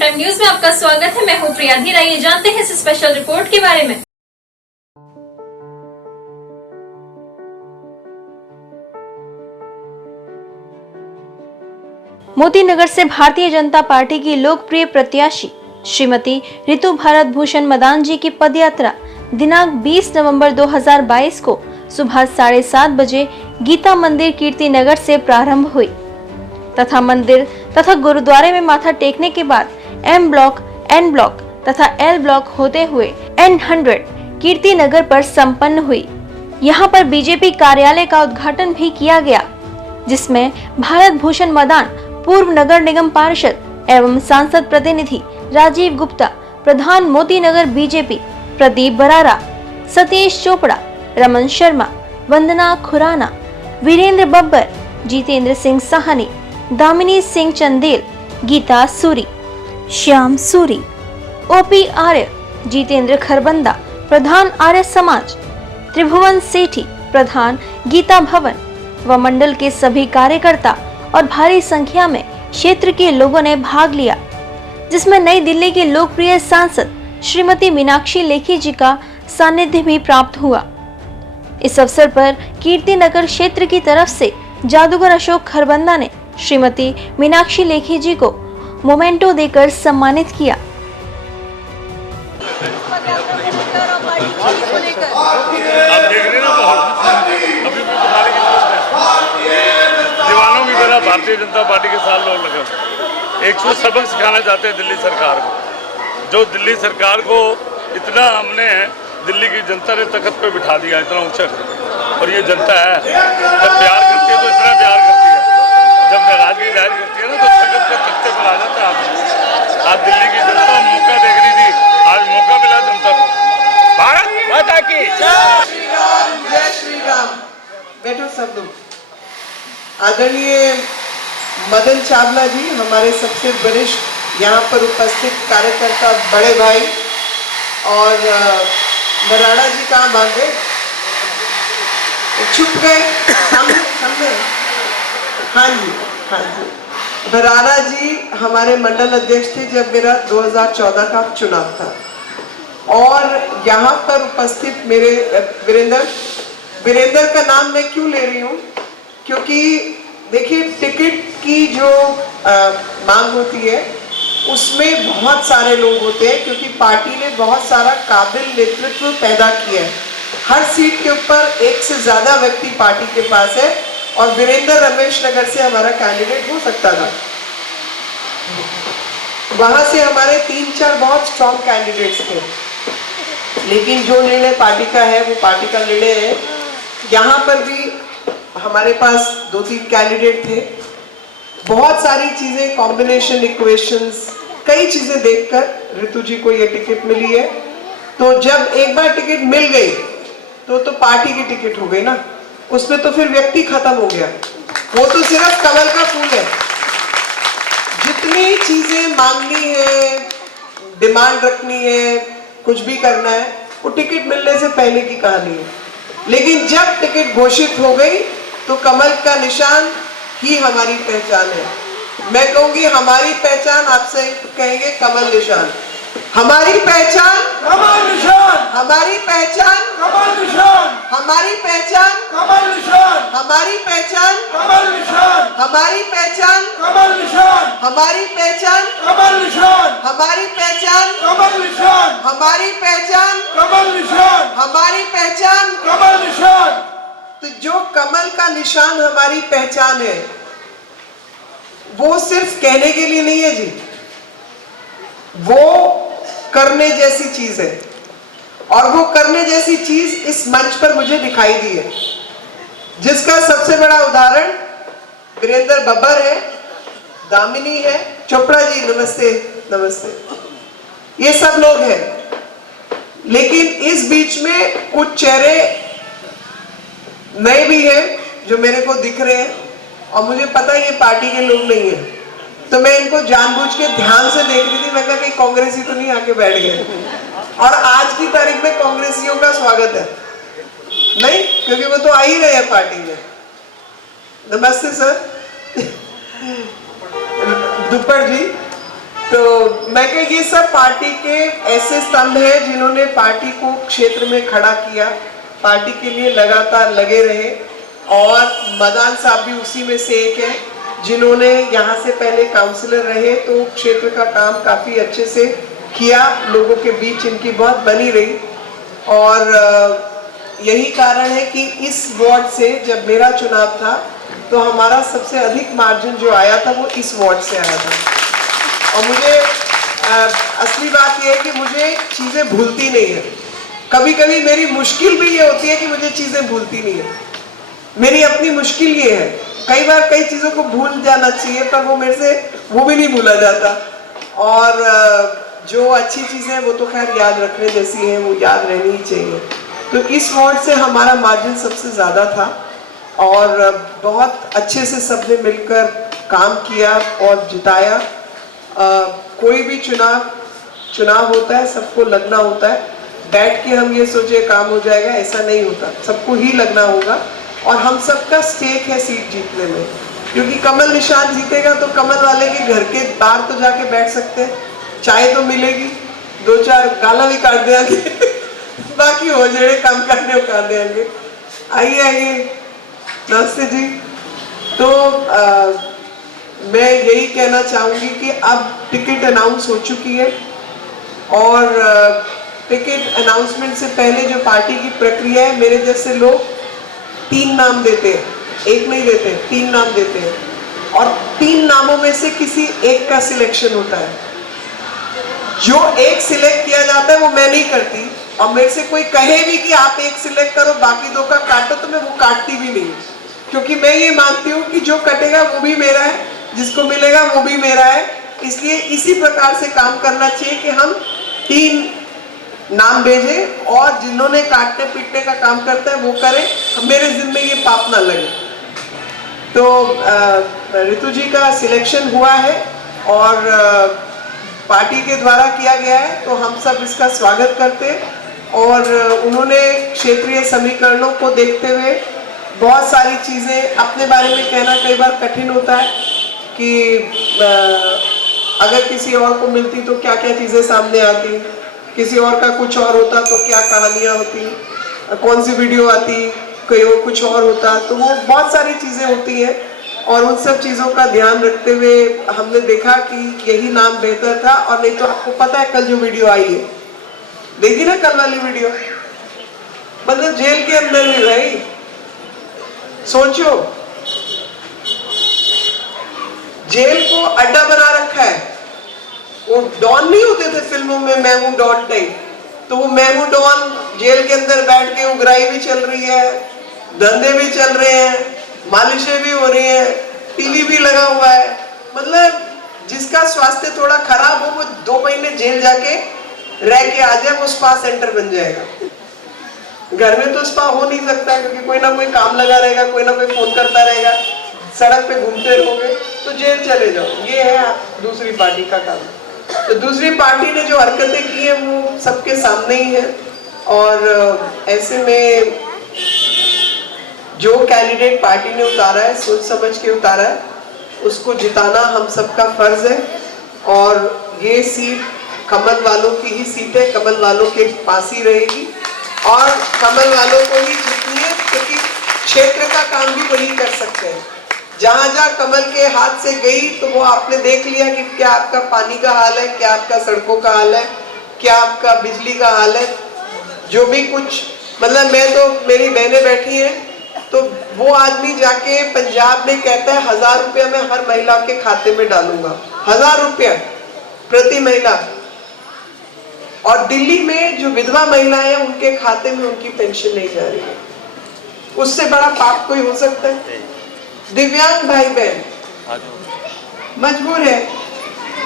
Time news में आपका स्वागत है। मैं हूं प्रिया धीर। आइए जानते हैं इस स्पेशल रिपोर्ट के बारे में। मोती नगर से भारतीय जनता पार्टी की लोकप्रिय प्रत्याशी श्रीमती ऋतु भारत भूषण मदान जी की पदयात्रा दिनांक 20 नवंबर 2022 को सुबह 7:30 बजे गीता मंदिर कीर्ति नगर से प्रारंभ हुई तथा मंदिर तथा गुरुद्वारे में माथा टेकने के बाद एम ब्लॉक, एन ब्लॉक तथा एल ब्लॉक होते हुए N100 कीर्ति नगर पर संपन्न हुई। यहाँ पर बीजेपी कार्यालय का उद्घाटन भी किया गया, जिसमें भारत भूषण मदान, पूर्व नगर निगम पार्षद एवं सांसद प्रतिनिधि राजीव गुप्ता, प्रधान मोती नगर बीजेपी प्रदीप बरारा, सतीश चोपड़ा, रमन शर्मा, वंदना खुराना, वीरेंद्र बब्बर, जितेंद्र सिंह साहनी, दामिनी सिंह चंदेल, गीता सूरी, श्याम सूरी, ओपी आर्य, जितेंद्र खरबंदा, प्रधान आर्य समाज, त्रिभुवन सेठी, प्रधान गीता भवन व मंडल के सभी कार्यकर्ता और भारी संख्या में क्षेत्र के लोगों ने भाग लिया, जिसमें नई दिल्ली की लोकप्रिय सांसद श्रीमती मीनाक्षी लेखी जी का सानिध्य भी प्राप्त हुआ। इस अवसर पर कीर्ति नगर क्षेत्र की तरफ से जादूगर अशोक खरबंदा ने श्रीमती मीनाक्षी लेखी जी को मोमेंटो देकर सम्मानित किया। दीवानों की तरह भारतीय जनता पार्टी के साथ लोग लगे 100 सबक सिखाना चाहते हैं दिल्ली सरकार को। जो दिल्ली सरकार को इतना हमने दिल्ली की जनता ने तख्त पे बिठा दिया, इतना ऊंचा, और ये जनता है जब प्यार करती है तो इतना प्यार करती है, जब नाराजगी जाहिर करती है ना तो तख्त पे तख्ते पर आ जाता है। आज दिल्ली की जनता मौका देख रही थी, आज मौका मिला जनता को। भारत माता की जय श्री राम, जय श्री राम। बैठो सब लोग। आदरणीय मदन चावला जी, हमारे सबसे वरिष्ठ यहाँ पर उपस्थित कार्यकर्ता, बड़े भाई, और बराड़ा जी कहाँ भाग गए, छुप गए सामने। हाँ जी, हाँ जी। बराड़ा जी हमारे मंडल अध्यक्ष थे जब मेरा 2014 का चुनाव था। और यहाँ पर उपस्थित मेरे वीरेंद्र का नाम मैं क्यों ले रही हूँ, क्योंकि देखिए टिकट की जो मांग होती है उसमें बहुत सारे लोग होते हैं, क्योंकि पार्टी ने बहुत सारा काबिल नेतृत्व पैदा किया है। हर सीट के ऊपर एक से ज्यादा व्यक्ति पार्टी के पास है, और वीरेंद्र रमेश नगर से हमारा कैंडिडेट हो सकता था। वहां से हमारे 3-4 बहुत स्ट्रॉन्ग कैंडिडेट्स थे, लेकिन जो निर्णय पार्टी का है वो पार्टी का निर्णय है। यहाँ पर भी हमारे पास 2-3 कैंडिडेट थे। बहुत सारी चीजें, कॉम्बिनेशन, इक्वेशंस, कई चीजें देखकर ऋतु जी को ये टिकट मिली है। तो जब एक बार टिकट मिल गई तो पार्टी की टिकट हो गई ना, उसमें तो फिर व्यक्ति खत्म हो गया, वो तो सिर्फ कमल का फूल है। जितनी चीजें मांगनी है, डिमांड रखनी है, कुछ भी करना है, वो टिकट मिलने से पहले की कहानी है। लेकिन जब टिकट घोषित हो गई तो कमल का निशान ही हमारी पहचान है। मैं कहूंगी हमारी पहचान, आपसे कहेंगे कमल निशान। हमारी पहचान कमल निशान, हमारी पहचान कमल निशान, हमारी पहचान कमल निशान, हमारी पहचान कमल निशान, हमारी पहचान कमल निशान, हमारी पहचान कमल निशान, हमारी पहचान कमल निशान, हमारी पहचान कमल निशान, हमारी पहचान। कमल निशान। तो जो कमल का निशान हमारी पहचान है, वो सिर्फ कहने के लिए नहीं है जी, वो करने जैसी चीज है। और वो करने जैसी चीज इस मंच पर मुझे दिखाई दी है, जिसका सबसे बड़ा उदाहरण वीरेंद्र बब्बर है, दामिनी है, चोपड़ा जी नमस्ते नमस्ते, ये सब लोग हैं। लेकिन इस बीच में कुछ चेहरे नए भी हैं जो मेरे को दिख रहे हैं, और मुझे पता है ये पार्टी के लोग नहीं है, तो मैं इनको जानबूझ के ध्यान से देख रही थी। मैं कहा कहीं कांग्रेसी तो नहीं आके बैठ गए। और आज की तारीख में कांग्रेसियों का स्वागत है नहीं, क्योंकि वो तो आ ही रहे हैं पार्टी में। नमस्ते सर दुप्पड़ जी, तो मैं कह ये सब पार्टी के ऐसे स्तंभ हैं जिन्होंने पार्टी को क्षेत्र में खड़ा किया, पार्टी के लिए लगातार लगे रहे। और मदान साहब भी उसी में से एक है जिन्होंने यहाँ से पहले काउंसलर रहे तो क्षेत्र का काम काफ़ी अच्छे से किया, लोगों के बीच इनकी बहुत बनी रही। और यही कारण है कि इस वार्ड से जब मेरा चुनाव था तो हमारा सबसे अधिक मार्जिन जो आया था वो इस वार्ड से आया था। और मुझे असली बात यह है कि मुझे चीज़ें भूलती नहीं है। कभी कभी मेरी मुश्किल भी ये होती है कि मुझे चीज़ें भूलती नहीं है। मेरी अपनी मुश्किल ये है, कई बार कई चीज़ों को भूल जाना चाहिए पर वो मेरे से वो भी नहीं भूला जाता। और जो अच्छी चीज़ें हैं वो तो खैर याद रखने जैसी हैं, वो याद रहनी ही चाहिए। तो इस वार्ड से हमारा मार्जिन सबसे ज़्यादा था और बहुत अच्छे से सबने मिलकर काम किया और जिताया। कोई भी चुनाव होता है, सबको लगना होता है। बैठ के हम ये सोचे काम हो जाएगा, ऐसा नहीं होता, सबको ही लगना होगा। और हम सबका स्टेक है सीट जीतने में, क्योंकि कमल निशान जीतेगा तो कमल वाले के घर के बाहर तो जाके बैठ सकते हैं, चाय तो मिलेगी, 2-4 गाला भी काट देंगे बाकी हो जाए काम करने को कर देंगे। आइए नमस्ते जी। तो मैं यही कहना चाहूँगी कि अब टिकट अनाउंस हो चुकी है और टिकट अनाउंसमेंट से पहले जो पार्टी की प्रक्रिया है, मेरे जैसे लोग 3 नाम देते हैं, 1 नहीं देते, 3 नाम देते हैं और 3 नामों में से किसी एक का सिलेक्शन होता है। जो एक सिलेक्ट किया जाता है वो मैं नहीं करती और मेरे से कोई कहे भी कि आप एक सिलेक्ट करो बाकी 2 का काटो तो मैं वो काटती भी नहीं, क्योंकि मैं ये मानती हूँ कि जो कटेगा वो भी मेरा है, जिसको मिलेगा वो भी मेरा है। इसलिए इसी प्रकार से काम करना चाहिए कि हम 3 नाम भेजें और जिन्होंने काटने पीटने का काम करता है वो करें, मेरे जिम्मे ये पाप ना लगे। तो ऋतु जी का सिलेक्शन हुआ है और पार्टी के द्वारा किया गया है, तो हम सब इसका स्वागत करते हैं। और उन्होंने क्षेत्रीय समीकरणों को देखते हुए बहुत सारी चीज़ें, अपने बारे में कहना कई बार कठिन होता है कि अगर किसी और को मिलती तो क्या क्या चीज़ें सामने आती, किसी और का कुछ और होता तो क्या कहानियाँ होती, कौन सी वीडियो आती, कोई और कुछ और होता, तो वो बहुत सारी चीज़ें होती हैं। और उन सब चीज़ों का ध्यान रखते हुए हमने देखा कि यही नाम बेहतर था। और नहीं तो आपको पता है कल जो वीडियो आई है, देखी ना कल वाली वीडियो, मतलब जेल के अंदर भी भाई सोचो, जेल को अड्डा बना रखा है। वो डॉन नहीं होते थे फिल्मों में, मैं हूं डॉन टाइप, तो वो मैं हूं डॉन जेल के अंदर बैठ के उगराई भी चल रही है, धंधे भी चल रहे हैं, मालिशें भी हो रही है, टीवी भी लगा हुआ है। मतलब जिसका स्वास्थ्य थोड़ा खराब हो वो 2 महीने जेल जाके रह के आ जाए, वो स्पा सेंटर बन जाएगा। घर में तो स्पा हो नहीं सकता क्योंकि कोई ना कोई काम लगा रहेगा, कोई ना कोई फोन करता रहेगा, सड़क पे घूमते रहोगे, तो जेल चले जाओ। ये है दूसरी पार्टी का काम। तो दूसरी पार्टी ने जो हरकतें की है वो सबके सामने ही है। और ऐसे में जो कैंडिडेट पार्टी ने उतारा है, सोच समझ के उतारा है, उसको जिताना हम सबका फर्ज है। और ये सीट कमल वालों की ही सीट है, कमल वालों के पास ही रहेगी और कमल वालों को ही जीतनी है, क्योंकि क्षेत्र का काम भी वही कर सकते हैं। जहाँ जहाँ कमल के हाथ से गई तो वो आपने देख लिया कि क्या आपका पानी का हाल है, क्या आपका सड़कों का हाल है, क्या आपका बिजली का हाल है, जो भी कुछ, मतलब मैं तो, मेरी बहनें बैठी हैं, तो वो आदमी जाके पंजाब में कहता है 1000 रुपया मैं हर महिला के खाते में डालूंगा, 1000 रुपया प्रति महिला। और दिल्ली में जो विधवा महिलाएं हैं उनके खाते में उनकी पेंशन नहीं जा रही है। उससे बड़ा पाप कोई हो सकता है? दिव्यांग भाई बहन मजबूर है,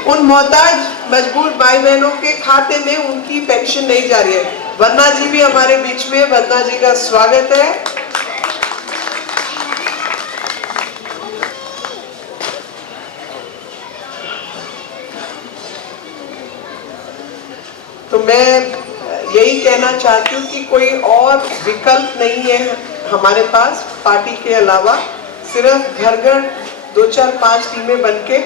उन मोहताज मजबूर भाई बहनों के खाते में उनकी पेंशन नहीं जा रही है। वन्ना जी भी हमारे बीच में, वन्ना जी का स्वागत है। तो मैं यही कहना चाहती हूँ कि कोई और विकल्प नहीं है हमारे पास पार्टी के अलावा। सिर्फ घर घर 2-4-5 टीमें बनके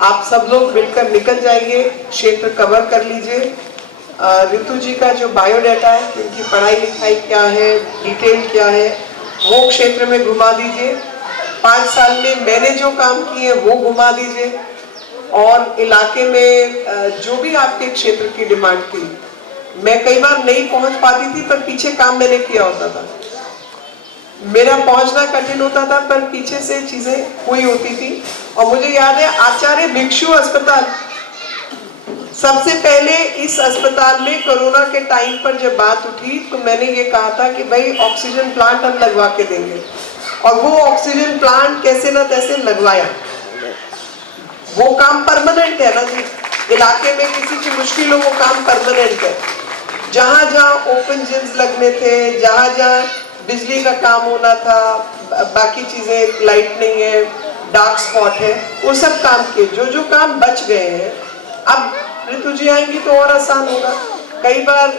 आप सब लोग मिलकर निकल जाइए, क्षेत्र कवर कर लीजिए। ऋतु जी का जो बायोडाटा है, उनकी पढ़ाई लिखाई क्या है, डिटेल क्या है, वो क्षेत्र में घुमा दीजिए। 5 साल में मैंने जो काम किए वो घुमा दीजिए। और इलाके में जो भी आपके क्षेत्र की डिमांड थी, मैं कई बार नहीं पहुंच पाती थी, पर पीछे काम मैंने किया होता था। मेरा पहुंचना कठिन होता था, पर पीछे से चीजें हुई होती थी। और मुझे याद है आचार्य भिक्षु अस्पताल, सबसे पहले इस अस्पताल में कोरोना के टाइम पर जब बात उठी तो मैंने ये कहा था कि भाई ऑक्सीजन प्लांट हम लगवा के देंगे, और वो ऑक्सीजन प्लांट कैसे न तैसे लगवाया। वो काम परमानेंट है ना जी, इलाके में किसी की मुश्किल हो वो काम परमानेंट है। जहां जहां ओपन जिम्स लगने थे, जहां जहां बिजली का काम होना था, बाकी चीजें लाइट नहीं है, डार्क स्पॉट है, वो सब काम किए। जो जो काम बच गए हैं, अब ऋतु जी आएंगी तो और आसान होगा। कई बार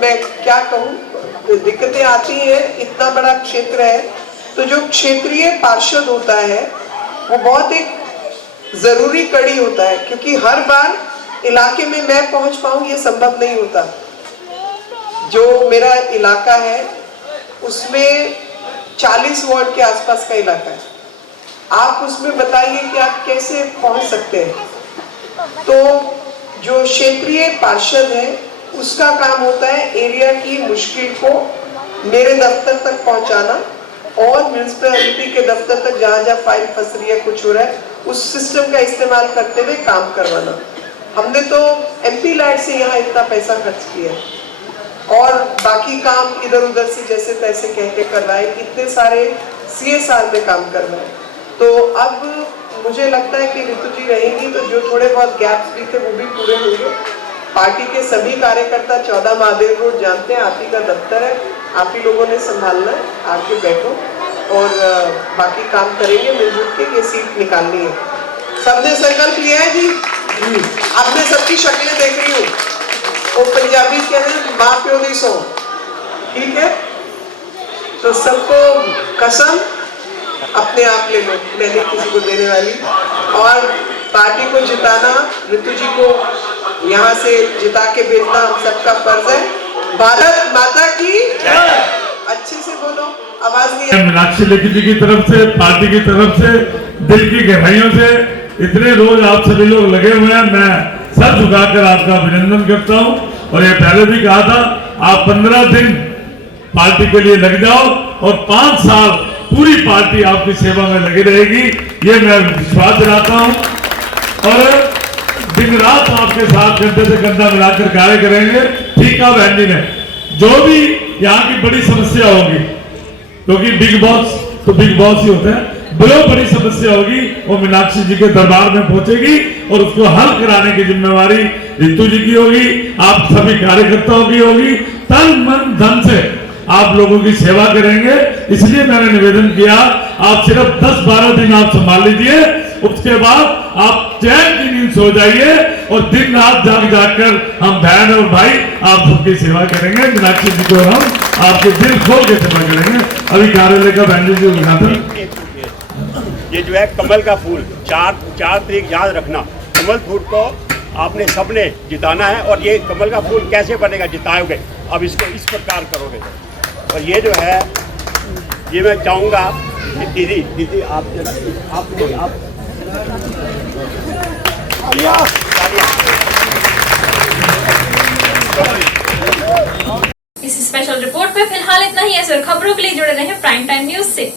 मैं क्या कहूँ, दिक्कतें आती हैं, इतना बड़ा क्षेत्र है, तो जो क्षेत्रीय पार्षद होता है वो बहुत एक जरूरी कड़ी होता है, क्योंकि हर बार इलाके में मैं पहुंच पाऊं ये संभव नहीं होता। जो मेरा इलाका है उसमें 40 वार्ड के आसपास का इलाका है। आप उसमें बताइए कि आप कैसे पहुंच सकते हैं। तो जो क्षेत्रीय पार्षद है उसका काम होता है एरिया की मुश्किल को मेरे दफ्तर तक पहुंचाना, और म्यूनिसिपैलिटी के दफ्तर तक जहां जहां फाइल फंस रही है, कुछ हो रहा है, उस सिस्टम का इस्तेमाल करते हुए काम करवाना। हमने तो MP लैड से यहाँ इतना पैसा खर्च किया, और बाकी काम इधर उधर से जैसे तैसे कह के करवाए, इतने सारे CSR में काम करवाए। तो अब मुझे लगता है कि ऋतु जी रहेंगी तो जो थोड़े बहुत गैप्स भी थे वो भी पूरे होंगे। पार्टी के सभी कार्यकर्ता 14 महादेव रोड जानते हैं, आप ही का दफ्तर है, आप ही लोगों ने संभालना है, आके बैठो और बाकी काम करेंगे मिलजुल के। ये सीट निकालनी है, सबने संकल्प लिया है जी। अब मैं सबकी शक्लें देख रही हूँ, वो पंजाबी कह रहे हैं माँ प्यो दी सौ, ठीक है? तो सबको कसम अपने आप ले लो, मैं नहीं किसी को देने वाली। और पार्टी को जिताना, ऋतु जी को यहाँ से जिता के भेजना हम सबका फर्ज है। भारत माता की अच्छे से बोलो, आवाज नहीं। मीनाक्षी लेखी जी की तरफ से, पार्टी की तरफ से, दिल की गहराइयों से इतने रोज आप सभी लोग लगे हुए हैं, मैं सर झुकाकर आपका अभिनंदन करता हूं। और ये पहले भी कहा था, आप 15 दिन पार्टी के लिए लग जाओ और 5 साल पूरी पार्टी आपकी सेवा में लगी रहेगी, ये मैं विश्वास दिलाता हूं। और दिन रात आपके साथ कंधे से कंधा मिलाकर कार्य करेंगे। ठीक है बहन जी ने, जो भी यहाँ की बड़ी समस्या होगी, क्योंकि बिग बॉस तो बिग बॉस ही होते हैं, बहुत बड़ी समस्या होगी वो मीनाक्षी जी के दरबार में पहुंचेगी और उसको हल कराने की जिम्मेवारी ऋतु जी की होगी, आप सभी कार्यकर्ताओं की होगी। तन मन धन से आप लोगों की सेवा करेंगे। इसलिए मैंने निवेदन किया, आप सिर्फ 10-12 दिन आप संभाल लीजिए, उसके बाद आप चैन की नींद सो जाइए और दिन रात जाग जाकर हम बहन और भाई आप सबकी सेवा करेंगे। मीनाक्षी जी को हम आपके दिल खोल के सेवा करेंगे। अभी कार्यालय का बहन जी उद्घाटन। ये जो है कमल का फूल 4 तारीख याद रखना, कमल फूल को आपने सबने जिताना है। और ये कमल का फूल कैसे बनेगा, जिताओगे, अब इसको इस प्रकार करोगे। और ये जो है, ये मैं चाहूँगा कि दीदी आप इस स्पेशल रिपोर्ट में फिलहाल इतना ही। ऐसे खबरों के लिए जुड़े रहे प्राइम टाइम न्यूज से।